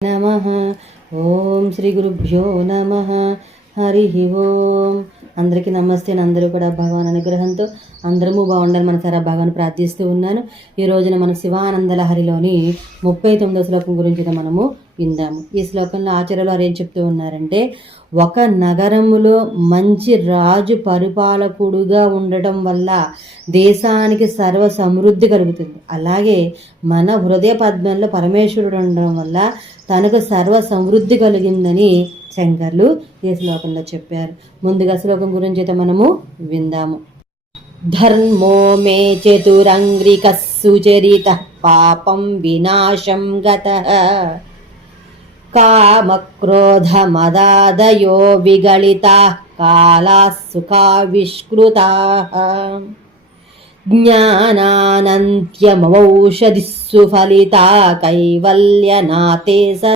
నమః. ఓం శ్రీ గురుభ్యో నమః. హరి ఓం. అందరికీ నమస్తే. అందరూ కూడా భగవాన్ అనుగ్రహంతో అందరము బాగుండాలి మనసారా భగవాన్ ప్రార్థిస్తూ ఉన్నాను. ఈ రోజున మన శివానంద లహరిలోని 39వ శ్లోకం గురించి మనము విందాము. ఈ శ్లోకంలో ఆచార్యులు వారు ఏం చెప్తూ ఉన్నారంటే, ఒక నగరములో మంచి రాజు పరిపాలకుడుగా ఉండటం వల్ల దేశానికి సర్వ సమృద్ధి కలుగుతుంది. అలాగే మన హృదయ పద్మంలో పరమేశ్వరుడు ఉండడం వల్ల తనకు సర్వ సమృద్ధి కలిగిందని శంకర్లు ఈ శ్లోకంలో చెప్పారు. ముందుగా శ్లోకం గురించి అయితే మనము విందాము. ధర్మో మే చతురంగ్రిక సుచరిత పాపం వినాశం గతః కామక్రోధ మదాదయో విగళితాః కాలాః సుఖావిష్కృతాః జ్ఞానానంత్యమౌషధిస్సు ఫలితా కైవల్యనాతే